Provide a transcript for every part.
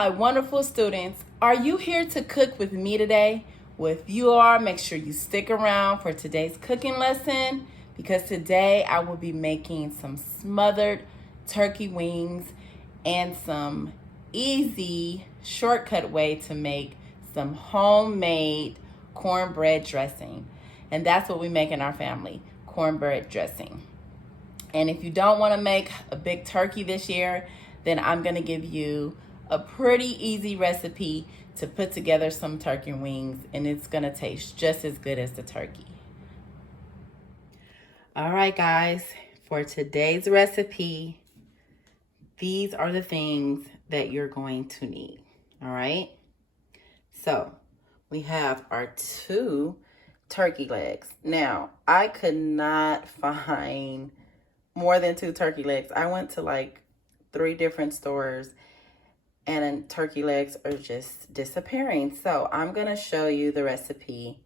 my wonderful students. Are you here to cook with me today? Well, if you are, make sure you stick around for today's cooking lesson because today I will be making some smothered turkey wings and some easy shortcut way to make some homemade cornbread dressing. And that's what we make in our family, cornbread dressing. And if you don't want to make a big turkey this year, then I'm going to give you a pretty easy recipe to put together some turkey wings, and it's going to taste just as good as the turkey. All right, guys, for today's recipe, these are the things that you're going to need. All right. So we have our 2 turkey legs. Now, I could not find more than 2 turkey legs. I went to like 3 different stores and turkey legs are just disappearing. So I'm going to show you the recipe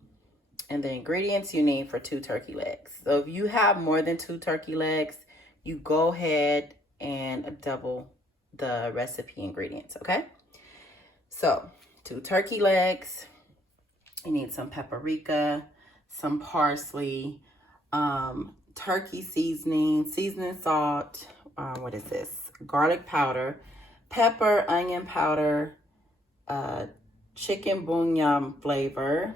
and the ingredients you need for 2 turkey legs. So if you have more than 2 turkey legs, you go ahead and double the recipe ingredients, okay? So 2 turkey legs, you need some paprika, some parsley, turkey seasoning salt, what is this? Garlic powder, pepper, onion powder, chicken bouillon flavor,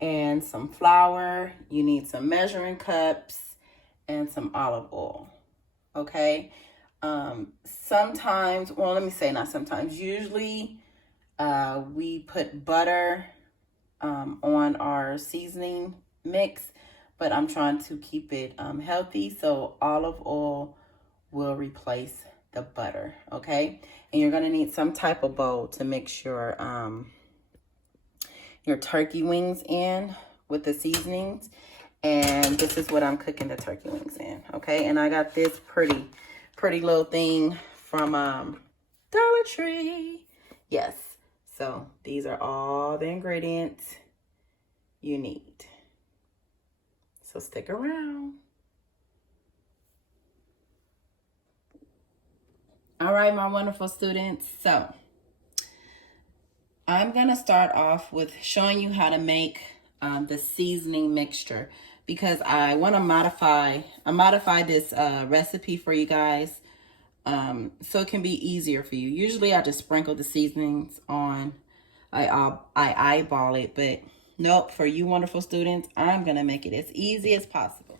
and some flour. You need some measuring cups and some olive oil, okay? Sometimes, well, let me say not sometimes, usually we put butter on our seasoning mix, but I'm trying to keep it healthy, so olive oil will replace the butter, okay? And you're gonna need some type of bowl to mix your turkey wings in with the seasonings. And this is what I'm cooking the turkey wings in, okay? And I got this pretty little thing from Dollar Tree. Yes, so these are all the ingredients you need. So stick around. All right, my wonderful students. So I'm going to start off with showing you how to make the seasoning mixture because I want to modify this recipe for you guys so it can be easier for you. Usually I just sprinkle the seasonings on. I eyeball it, but nope, for you wonderful students, I'm going to make it as easy as possible.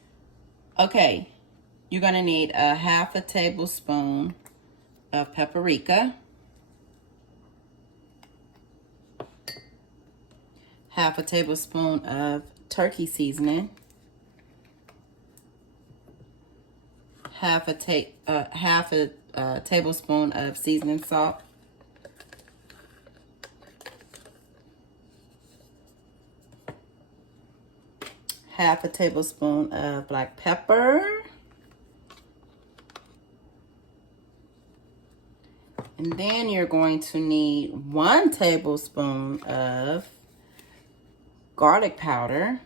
Okay, you're going to need a 1/2 tablespoon of paprika, 1/2 tablespoon of turkey seasoning, 1/2 tablespoon of seasoning salt, 1/2 tablespoon of black pepper, and then you're going to need 1 tablespoon of garlic powder,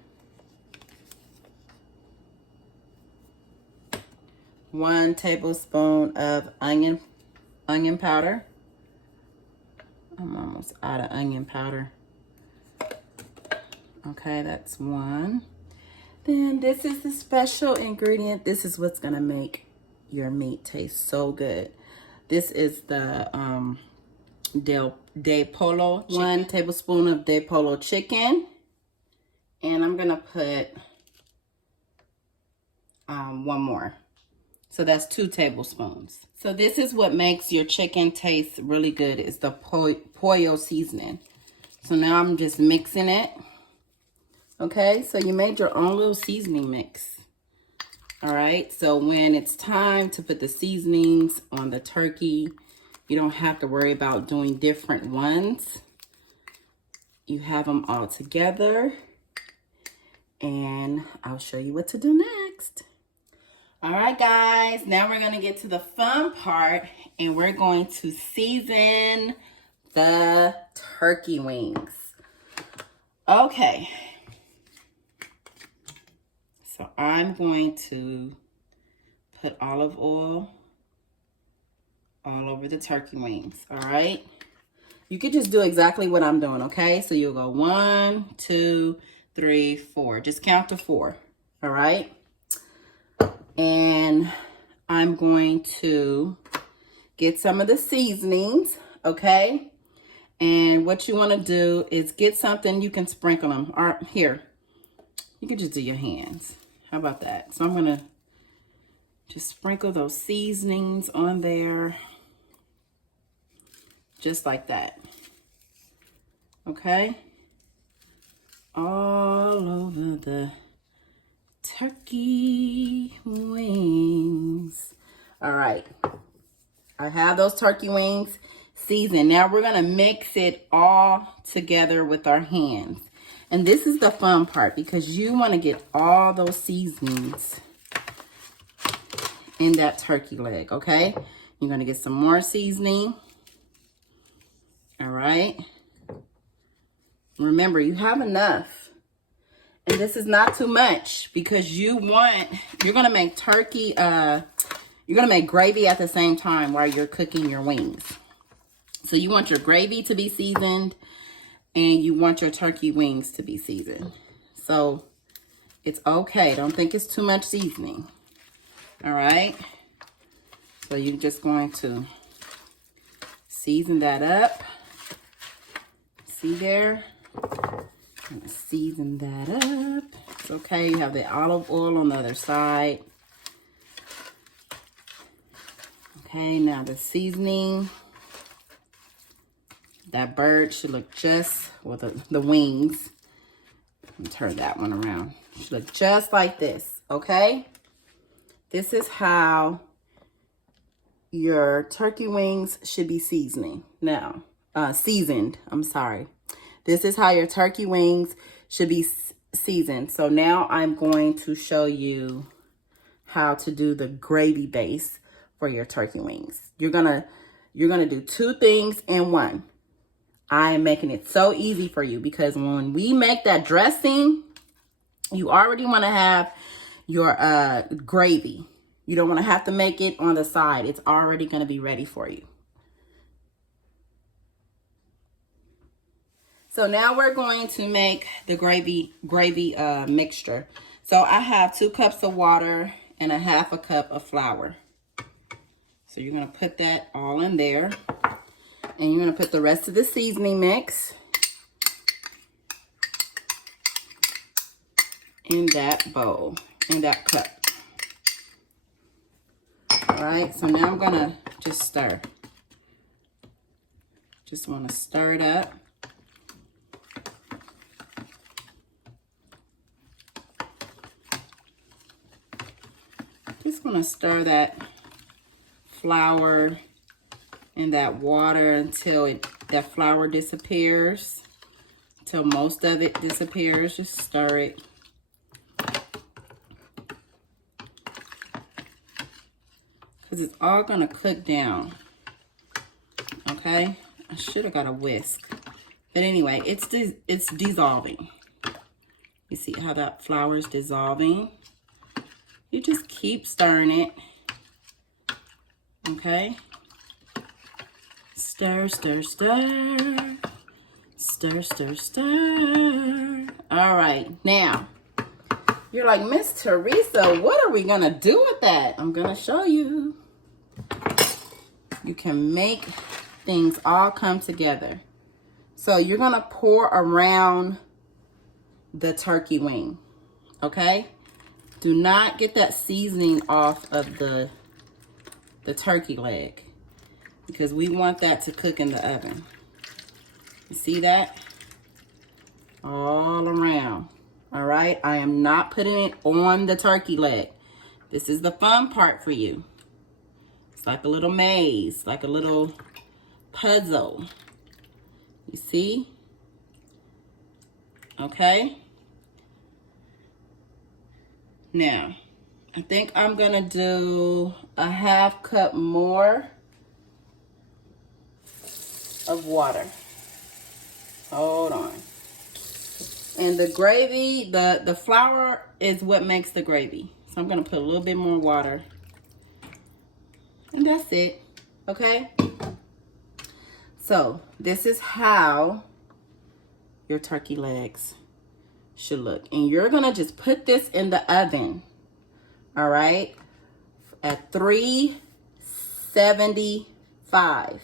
1 tablespoon of onion powder. I'm almost out of onion powder. Okay, that's 1. Then this is the special ingredient. This is what's gonna make your meat taste so good. This is the de polo chicken. 1 tablespoon of de polo chicken. And I'm gonna put 1 more. So that's 2 tablespoons. So this is what makes your chicken taste really good, is the pollo seasoning. So now I'm just mixing it. Okay, so you made your own little seasoning mix. All right, so when it's time to put the seasonings on the turkey, you don't have to worry about doing different ones. You have them all together, and I'll show you what to do next. All right, guys, now we're gonna get to the fun part, and we're going to season the turkey wings. Okay. So I'm going to put olive oil all over the turkey wings, all right? You could just do exactly what I'm doing, okay? So you'll go 1, 2, 3, 4. Just count to 4, all right? And I'm going to get some of the seasonings, okay? And what you want to do is get something you can sprinkle them. Or here, you can just do your hands. How about that? So I'm going to just sprinkle those seasonings on there. Just like that. Okay? All over the turkey wings. All right. I have those turkey wings seasoned. Now we're going to mix it all together with our hands. And this is the fun part because you want to get all those seasonings in that turkey leg, okay? You're going to get some more seasoning. All right. Remember, you have enough. And this is not too much because you're going to make turkey, you're going to make gravy at the same time while you're cooking your wings. So you want your gravy to be seasoned and you want your turkey wings to be seasoned. So it's okay. Don't think it's too much seasoning. All right. So you're just going to season that up. See there? I'm gonna season that up. It's okay. You have the olive oil on the other side. Okay, now the seasoning. That bird should look just, well, the wings. Let me turn that one around. Should look just like this, okay? This is how your turkey wings should be seasoning. Now, seasoned, I'm sorry. This is how your turkey wings should be seasoned. So now I'm going to show you how to do the gravy base for your turkey wings. You're gonna do two things in one. I am making it so easy for you because when we make that dressing, you already want to have your gravy. You don't want to have to make it on the side. It's already going to be ready for you. So now we're going to make the gravy mixture. So I have 2 cups of water and 1/2 cup of flour. So you're going to put that all in there. And you're going to put the rest of the seasoning mix in that bowl, in that cup. All right, so now I'm going to just stir. Just want to stir it up. Just want to stir that flour and that water until that flour disappears, until most of it disappears. Just stir it. Because it's all going to cook down. Okay? I should have got a whisk. But anyway, it's dissolving. You see how that flour is dissolving? You just keep stirring it. Okay? Stir, stir, stir. Stir, stir, stir. All right. Now, you're like, Miss Teresa, what are we going to do with that? I'm going to show you. You can make things all come together. So you're going to pour around the turkey wing. Okay? Do not get that seasoning off of the turkey leg, because we want that to cook in the oven. You see that? All around. All right? I am not putting it on the turkey leg. This is the fun part for you. It's like a little maze, like a little puzzle. You see? Okay? Now, I think I'm going to do 1/2 cup more of water. Hold on. And the gravy, the flour is what makes the gravy. So I'm going to put a little bit more water. And that's it. Okay? So this is how your turkey legs should look. And you're gonna just put this in the oven, all right, at 375.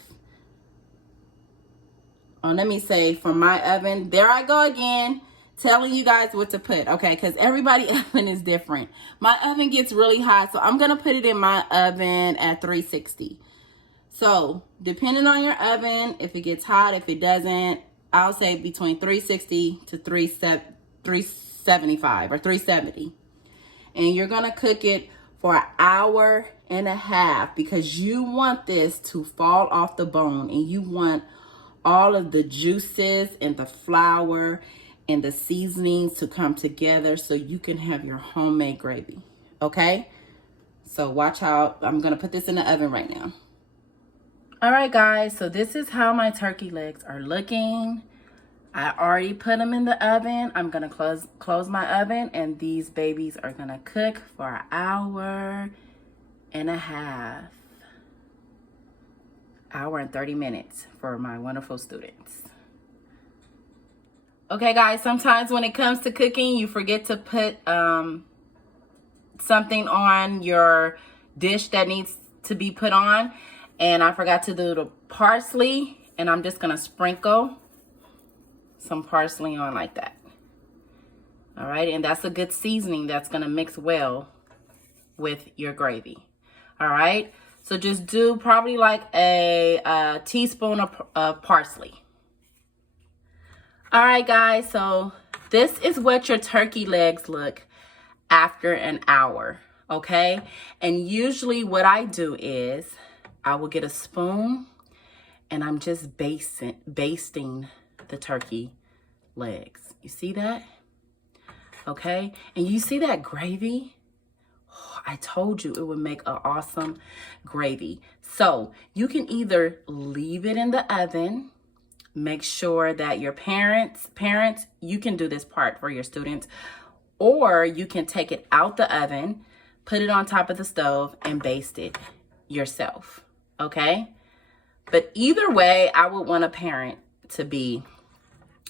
Oh, let me say for my oven, there I go again, telling you guys what to put, okay, because everybody's oven is different. My oven gets really hot, so I'm gonna put it in my oven at 360. So depending on your oven, if it gets hot, if it doesn't, I'll say between 360 to 375 or 370. And you're gonna cook it for an hour and a half because you want this to fall off the bone and you want all of the juices and the flour and the seasonings to come together so you can have your homemade gravy, okay? So watch out. I'm gonna put this in the oven right now. All right, guys, so this is how my turkey legs are looking. I already put them in the oven. I'm gonna close my oven, and these babies are gonna cook for an hour and a half. Hour and 30 minutes for my wonderful students. Okay, guys, sometimes when it comes to cooking, you forget to put something on your dish that needs to be put on. And I forgot to do the parsley, and I'm just gonna sprinkle some parsley on like that. All right, and that's a good seasoning that's gonna mix well with your gravy. All right, so just do probably like a teaspoon of parsley. All right, guys, so this is what your turkey legs look after an hour, okay? And usually what I do is I will get a spoon and I'm just basting the turkey legs. You see that? Okay, and you see that gravy? Oh, I told you it would make an awesome gravy. So you can either leave it in the oven. Make sure that your parents, you can do this part for your students, or you can take it out the oven, put it on top of the stove and baste it yourself, okay? But either way, I would want a parent to be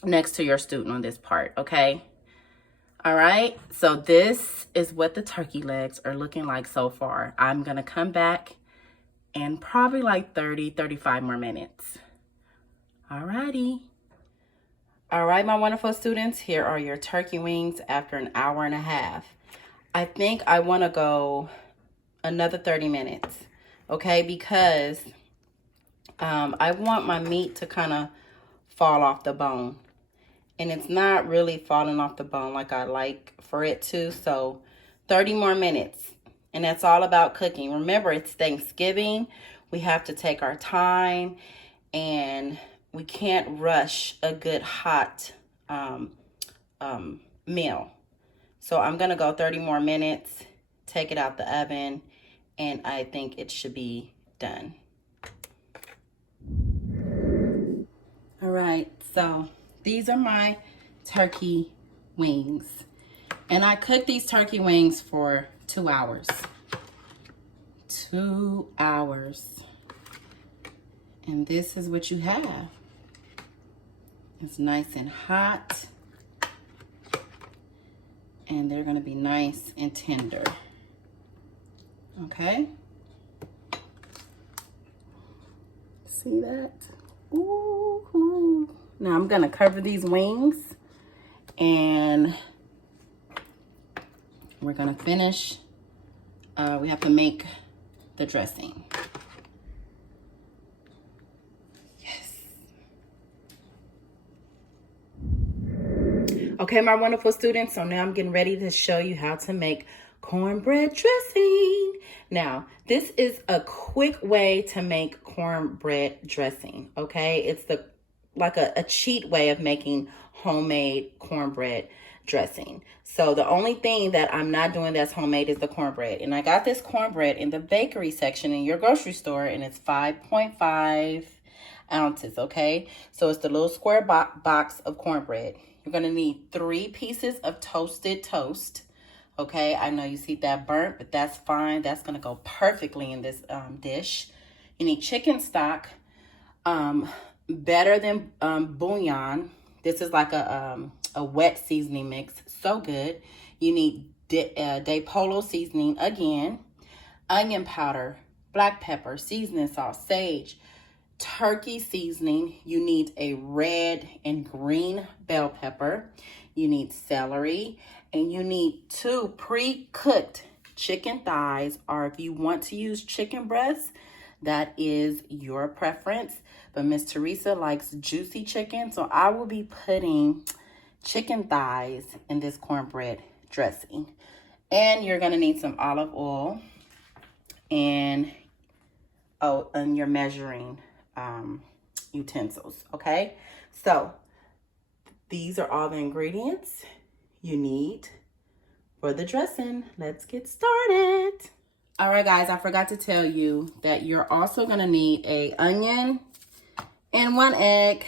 next to your student on this part, okay? All right, so this is what the turkey legs are looking like so far. I'm gonna come back in probably like 35 more minutes. All righty. All right, my wonderful students, here are your turkey wings after an hour and a half. I think I wanna go another 30 minutes, okay? Because I want my meat to kind of fall off the bone. And it's not really falling off the bone like I like for it to. So 30 more minutes. And that's all about cooking. Remember, it's Thanksgiving. We have to take our time. And we can't rush a good hot meal. So I'm going to go 30 more minutes. Take it out the oven. And I think it should be done. All right. So these are my turkey wings. And I cooked these turkey wings for 2 hours. 2 hours. And this is what you have. It's nice and hot. And they're going to be nice and tender. Okay? See that? Ooh. Now I'm gonna cover these wings and we're gonna finish. We have to make the dressing. Yes. Okay, my wonderful students, so now I'm getting ready to show you how to make cornbread dressing. Now, this is a quick way to make cornbread dressing, okay? It's like a cheat way of making homemade cornbread dressing. So the only thing that I'm not doing that's homemade is the cornbread. And I got this cornbread in the bakery section in your grocery store, and it's 5.5 ounces, okay? So it's the little square box of cornbread. You're gonna need 3 pieces of toasted toast. Okay, I know you see that burnt, but that's fine. That's gonna go perfectly in this dish. You need chicken stock, better than bouillon. This is like a wet seasoning mix. So good. You need de polo seasoning again, onion powder, black pepper, seasoning salt, sage, turkey seasoning. You need a red and green bell pepper. You need celery, and you need 2 pre-cooked chicken thighs, or if you want to use chicken breasts, that is your preference. But Miss Teresa likes juicy chicken, so I will be putting chicken thighs in this cornbread dressing. And you're gonna need some olive oil and your measuring utensils, okay? So these are all the ingredients you need for the dressing. Let's get started. All right, guys, I forgot to tell you that you're also gonna need an onion and 1 egg.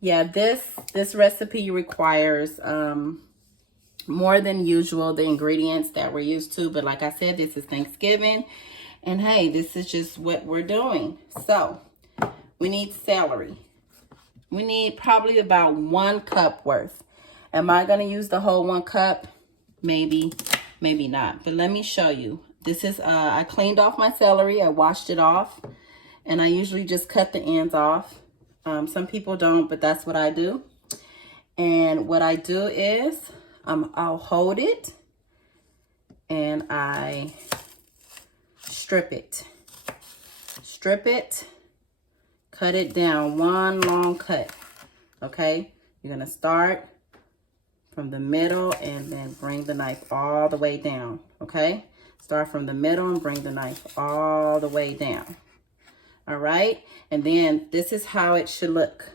Yeah, this recipe requires more than usual, the ingredients that we're used to. But like I said, this is Thanksgiving. And hey, this is just what we're doing. So we need celery. We need probably about 1 cup worth. Am I going to use the whole 1 cup? Maybe, maybe not. But let me show you. This is, I cleaned off my celery. I washed it off. And I usually just cut the ends off. Some people don't, but that's what I do. And what I do is I'll hold it and I strip it. Strip it, cut it down, 1 long cut, okay? You're gonna start from the middle and then bring the knife all the way down, okay? Start from the middle and bring the knife all the way down. All right, and then this is how it should look.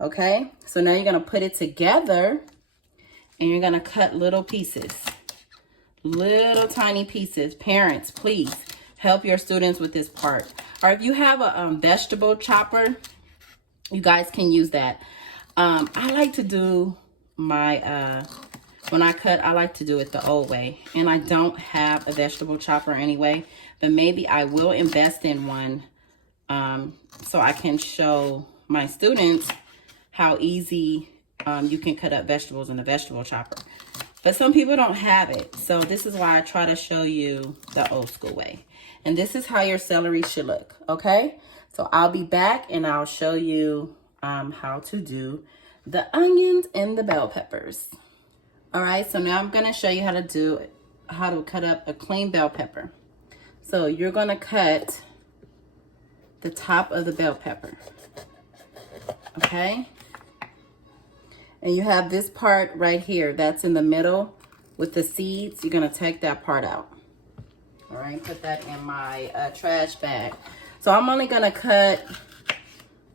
Okay, so now you're gonna put it together and you're gonna cut little pieces, little tiny pieces. Parents, please help your students with this part. Or if you have a vegetable chopper, you guys can use that. I like to do my, when I cut, I like to do it the old way. And I don't have a vegetable chopper anyway, but maybe I will invest in one so I can show my students how easy you can cut up vegetables in a vegetable chopper. But some people don't have it. So this is why I try to show you the old school way. And this is how your celery should look, okay? So I'll be back and I'll show you how to do the onions and the bell peppers. All right, so now I'm gonna show you how to cut up a clean bell pepper. So you're gonna cut the top of the bell pepper, okay? And you have this part right here that's in the middle with the seeds. You're gonna take that part out. All right, put that in my trash bag. So I'm only gonna cut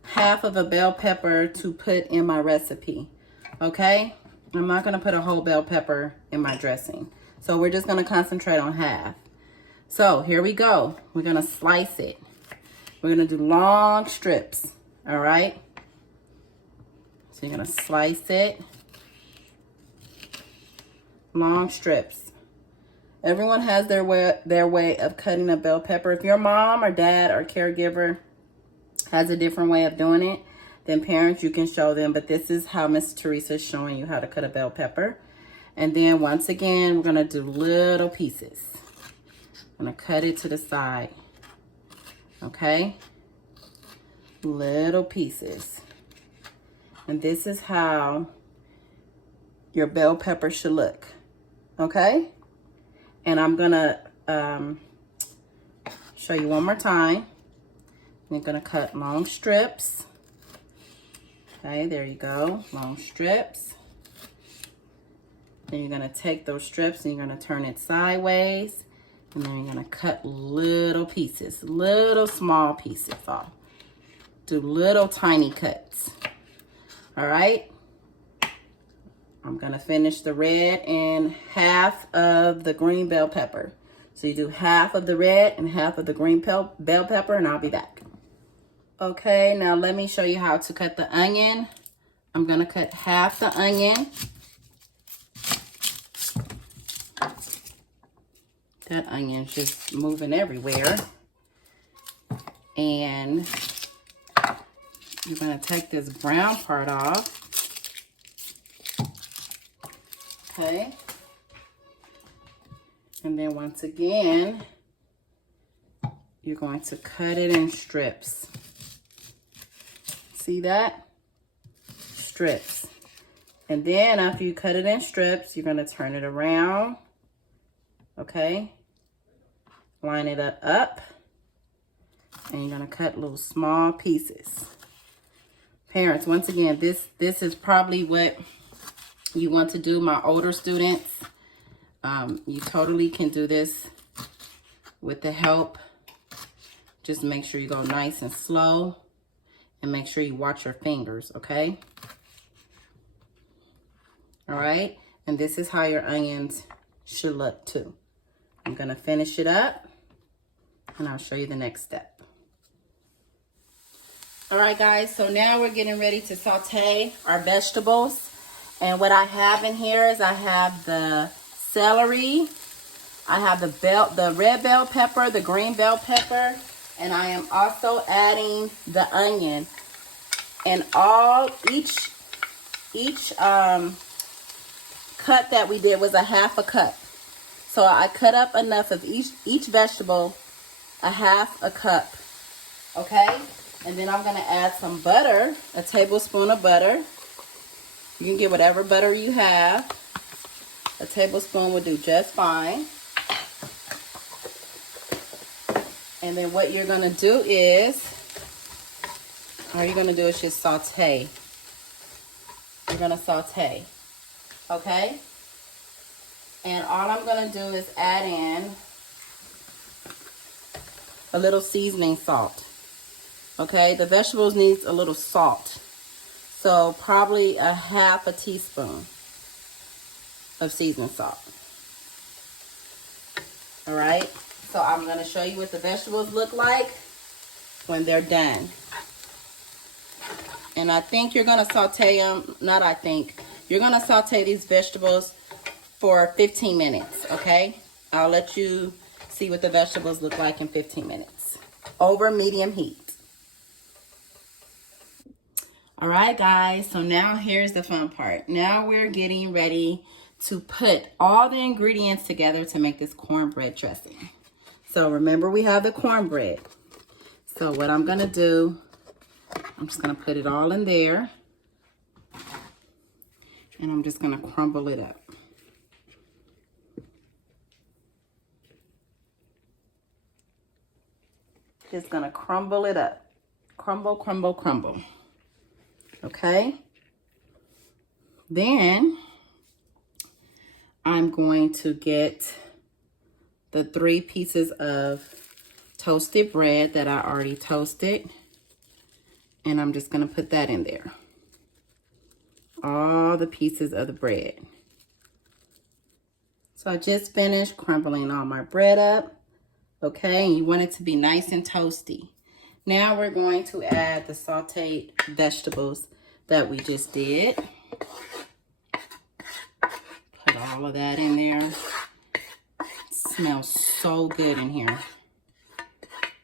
half of a bell pepper to put in my recipe, okay? I'm not gonna put a whole bell pepper in my dressing. So we're just gonna concentrate on half. So here we go. We're gonna slice it. We're gonna do long strips, all right? So you're gonna slice it, long strips. Everyone has their way of cutting a bell pepper. If your mom or dad or caregiver has a different way of doing it, then parents, you can show them. But this is how Miss Teresa is showing you how to cut a bell pepper. And then once again, we're gonna do little pieces. I'm gonna cut it to the side, okay? Little pieces. And this is how your bell pepper should look, okay? And I'm gonna show you one more time. You're gonna cut long strips. Okay, there you go, long strips. Then you're gonna take those strips and you're gonna turn it sideways. And then you're gonna cut little pieces, little small pieces off. Do little tiny cuts, all right? I'm gonna finish the red and half of the green bell pepper. So you do half of the red and half of the green bell pepper, and I'll be back. Okay, now let me show you how to cut the onion. I'm gonna cut half the onion. That onion's just moving everywhere. And you're going to take this brown part off. Okay. And then once again, you're going to cut it in strips. See that? Strips. And then after you cut it in strips, you're going to turn it around. Okay. Line it up. And you're going to cut little small pieces. Parents, once again, this is probably what you want to do. My older students, you totally can do this with the help. Just make sure you go nice and slow. And make sure you watch your fingers, okay? All right. And this is how your onions should look too. I'm going to finish it up. And I'll show you the next step. All right, guys. So now we're getting ready to saute our vegetables. And what I have in here is I have the celery. I have the red bell pepper, the green bell pepper. And I am also adding the onion. And each cut that we did was a half a cup. So I cut up enough of each vegetable, a half a cup. Okay? And then I'm going to add some butter, a tablespoon of butter. You can get whatever butter you have. A tablespoon will do just fine. And then what you're going to do is, all you're going to do is just saute. You're going to saute. Okay? And all I'm going to do is add in a little seasoning salt. Okay? The vegetables needs a little salt. So probably a half a teaspoon of seasoning salt. All right? So I'm going to show you what the vegetables look like when they're done. And I think you're going to saute them, you're going to saute these vegetables for 15 minutes, okay? I'll let you see what the vegetables look like in 15 minutes. Over medium heat. All right, guys, so now here's the fun part. Now we're getting ready to put all the ingredients together to make this cornbread dressing. So remember, we have the cornbread. So what I'm going to do, I'm just going to put it all in there. And I'm just going to crumble it up. Just going to crumble it up. Crumble, crumble, crumble. Okay? Then I'm going to get the 3 pieces of toasted bread that I already toasted. And I'm just going to put that in there. All the pieces of the bread. So I just finished crumbling all my bread up. Okay, and you want it to be nice and toasty. Now we're going to add the sauteed vegetables that we just did. Put all of that in there. Smells so good in here.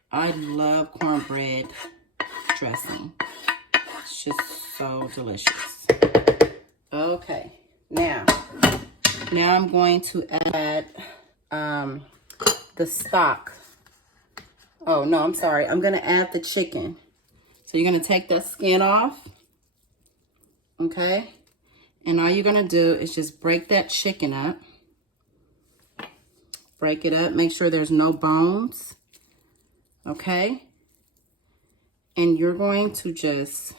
I love cornbread dressing. It's just so delicious. Okay, now I'm going to add the stock. Oh no, I'm sorry. I'm going to add the chicken. So you're going to take that skin off. Okay? And all you're going to do is just break that chicken up. Break it up. Make sure there's no bones. Okay? And you're going to just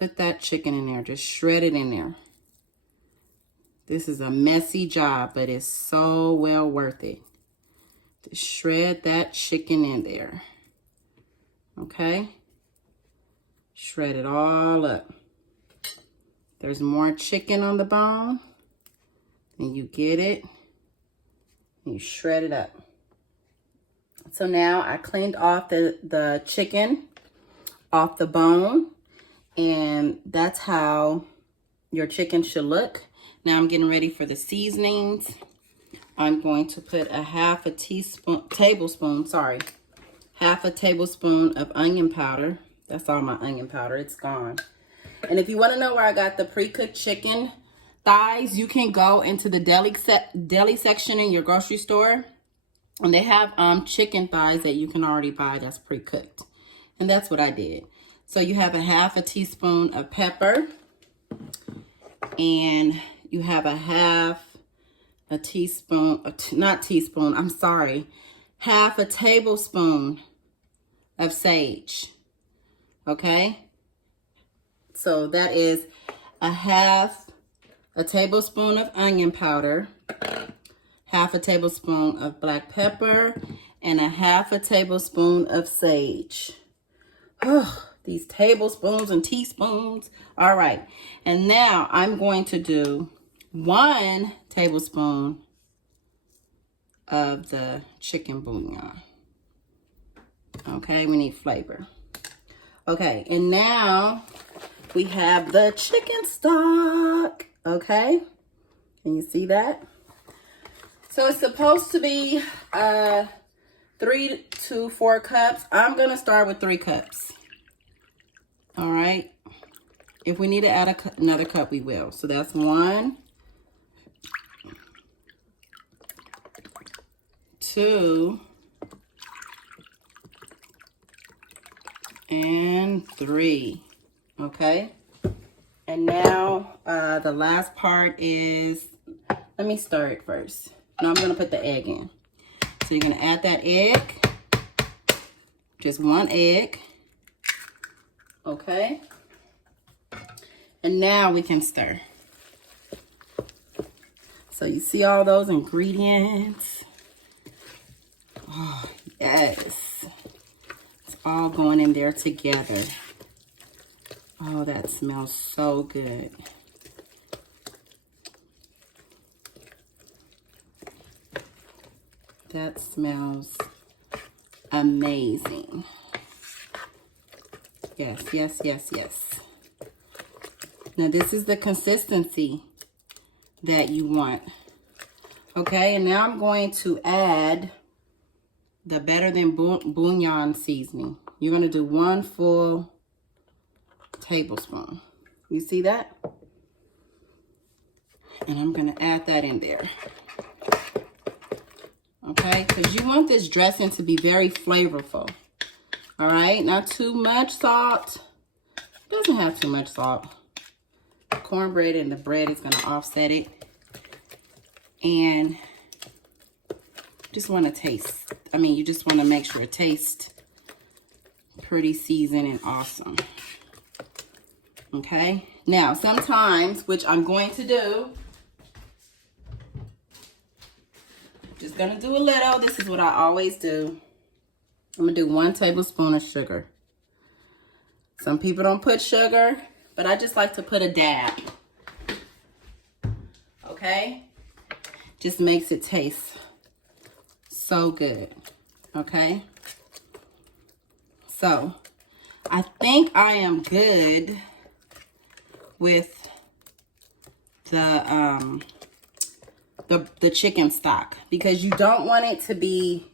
put that chicken in there. Just shred it in there. This is a messy job, but it's so well worth it. To shred that chicken in there. Okay? Shred it all up. There's more chicken on the bone. And you get it. And you shred it up. So now I cleaned off the chicken off the bone. And that's how your chicken should look. Now I'm getting ready for the seasonings. I'm going to put a half a tablespoon half a tablespoon of onion powder. That's all my onion powder. It's gone. And if you want to know where I got the pre-cooked chicken thighs, you can go into the deli section in your grocery store. And they have chicken thighs that you can already buy that's pre-cooked. And that's what I did. So you have a half a teaspoon of pepper. And you have a half a teaspoon, half a tablespoon of sage. Okay? So that is a half a tablespoon of onion powder, half a tablespoon of black pepper, and a half a tablespoon of sage. Oh, these tablespoons and teaspoons. All right. And now I'm going to do 1 tablespoon of the chicken bouillon. Okay, we need flavor. Okay, and now we have the chicken stock. Okay, can you see that? So it's supposed to be 3 to 4 cups. I'm gonna start with 3 cups. All right. If we need to add another cup, we will. So that's 1, 2, and 3. Okay. And now the last part is, let me stir it first. Now I'm going to put the egg in. So you're going to add that egg. Just 1 egg. Okay. And now we can stir. So you see all those ingredients? Oh, yes. It's all going in there together. Oh, that smells so good. That smells amazing. Yes, yes, yes, yes. Now this is the consistency that you want. Okay, and now I'm going to add the Better Than Bouillon seasoning. You're going to do 1 full tablespoon. You see that? And I'm going to add that in there. Okay, because you want this dressing to be very flavorful. All right, not too much salt. It doesn't have too much salt. Cornbread and the bread is going to offset it. And just want to taste. You just want to make sure it tastes pretty seasoned and awesome. Okay, now sometimes, which I'm going to do, just gonna do a little. This is what I always do. I'm gonna do 1 tablespoon of sugar. Some people don't put sugar, but I just like to put a dab. Okay, just makes it taste so good. Okay, so I think I am good with the chicken stock, because you don't want it to be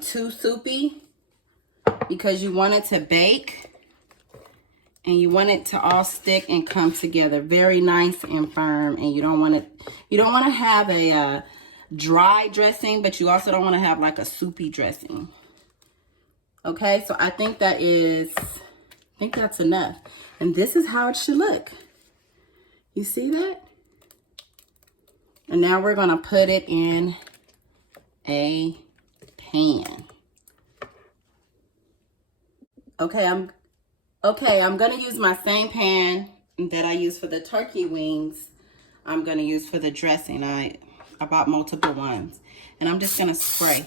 too soupy, because you want it to bake and you want it to all stick and come together very nice and firm. And you don't want to have a dry dressing, but you also don't want to have like a soupy dressing. Okay, so I think that's enough. And this is how it should look. You see that? And now we're going to put it in a pan. Okay, I'm going to use my same pan that I use for the turkey wings. I'm going to use for the dressing. I bought multiple ones. And I'm just going to spray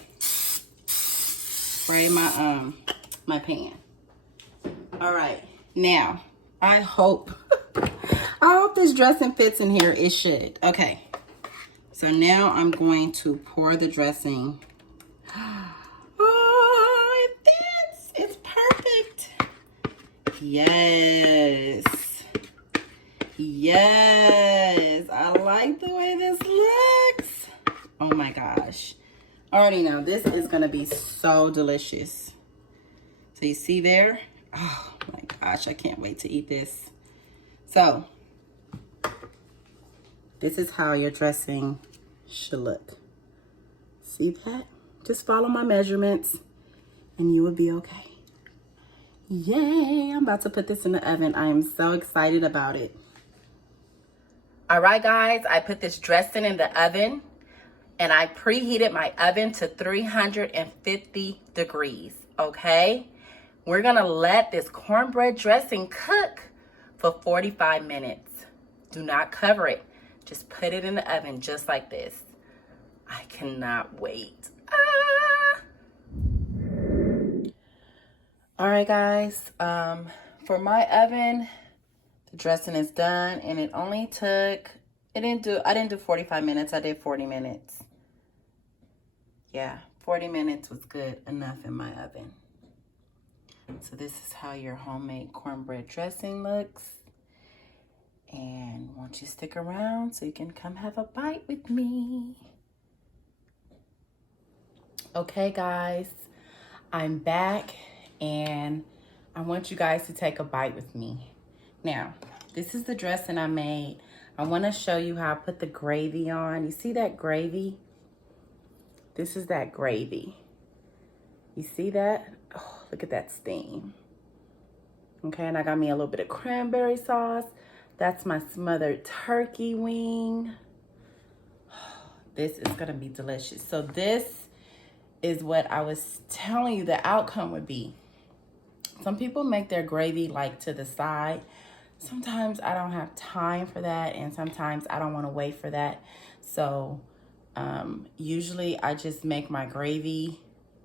my pan. All right. Now, I hope this dressing fits in here. It should. Okay. So now I'm going to pour the dressing. Oh, it fits. It's perfect. Yes. Yes. I like the way this looks. Oh my gosh. I already know this is gonna be so delicious. So you see there? Oh my gosh, I can't wait to eat this. So this is how your dressing should look. See that? Just follow my measurements and you will be okay. Yay, I'm about to put this in the oven. I am so excited about it. All right, guys, I put this dressing in the oven and I preheated my oven to 350 degrees, okay? We're gonna let this cornbread dressing cook for 45 minutes. Do not cover it. Just put it in the oven just like this. I cannot wait. All right, guys, for my oven, the dressing is done and it only took, I didn't do 45 minutes, I did 40 minutes. Yeah, 40 minutes was good enough in my oven. So this is how your homemade cornbread dressing looks. And won't you stick around so you can come have a bite with me? Okay, guys, I'm back and I want you guys to take a bite with me. Now, this is the dressing I made. I want to show you how I put the gravy on. You see that gravy? This is that gravy. You see that? Oh, look at that steam. Okay, and I got me a little bit of cranberry sauce. That's my smothered turkey wing. This is gonna be delicious. So this is what I was telling you the outcome would be. Some people make their gravy like to the side. Sometimes I don't have time for that, and sometimes I don't want to wait for that. So usually I just make my gravy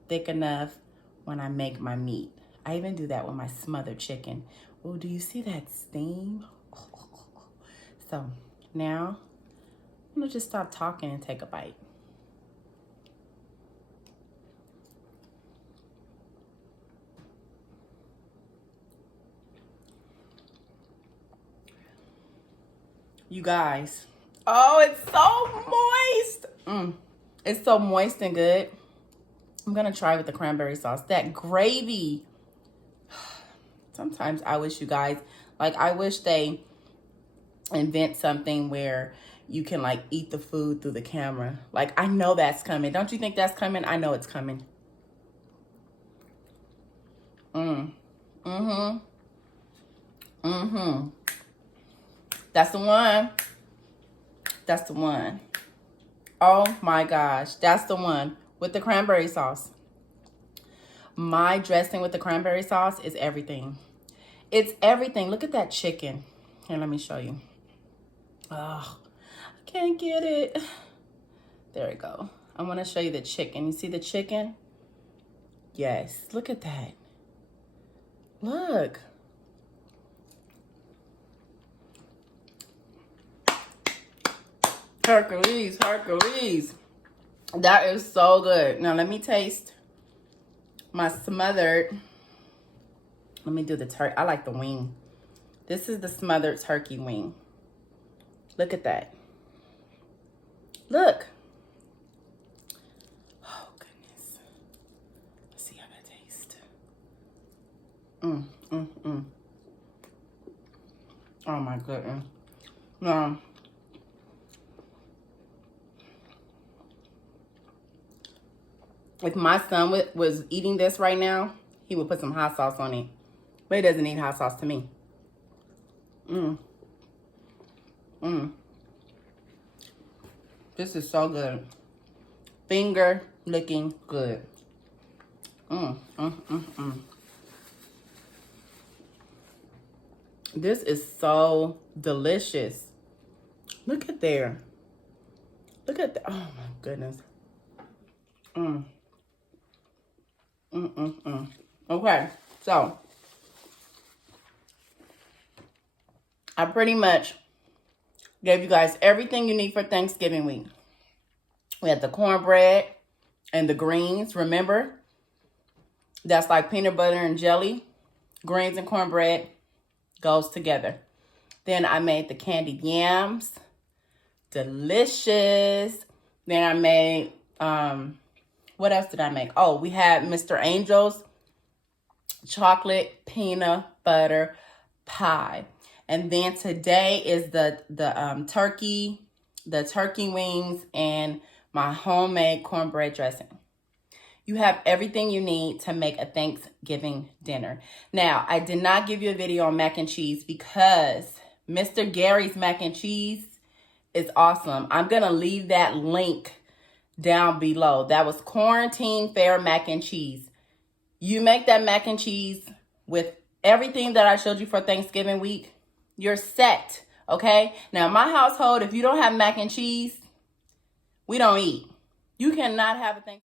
thick enough when I make my meat. I even do that with my smothered chicken. Oh, do you see that steam? So now I'm gonna just stop talking and take a bite. You guys, oh, it's so moist. It's so moist and good. I'm gonna try with the cranberry sauce. That gravy. Sometimes I wish you guys, like I wish they invent something where you can like eat the food through the camera. Like I know that's coming. Don't you think that's coming? I know it's coming. That's the one. That's the one. Oh my gosh, that's the one with the cranberry sauce. My dressing with the cranberry sauce is everything. It's everything. Look at that chicken. Here, let me show you. Oh, I can't get it. There we go. I want to show you the chicken. You see the chicken? Yes, look at that. Look. Hercules, Hercules. That is so good. Now let me taste my smothered. Let me do the turkey. I like the wing. This is the smothered turkey wing. Look at that. Look. Oh, goodness. Let's see how that tastes. Oh, my goodness. If my son was eating this right now, he would put some hot sauce on it. But he doesn't eat hot sauce to me. This is so good. Finger licking good. This is so delicious. Look at there. Look at that. Oh my goodness. Okay, so I pretty much gave you guys everything you need for Thanksgiving week. We had the cornbread and the greens. Remember, that's like peanut butter and jelly. Greens and cornbread goes together. Then I made the candied yams. Delicious. Then I made What else did I make? Oh, we had Mr. Angel's chocolate peanut butter pie. And then today is the turkey wings and my homemade cornbread dressing. You have everything you need to make a Thanksgiving dinner. Now, I did not give you a video on mac and cheese because Mr. Gary's mac and cheese is awesome. I'm going to leave that link down below. That was quarantine fair mac and cheese. You make that mac and cheese with everything that I showed you for Thanksgiving week, you're set, okay? Now, in my household, if you don't have mac and cheese, we don't eat. You cannot have a Thanksgiving.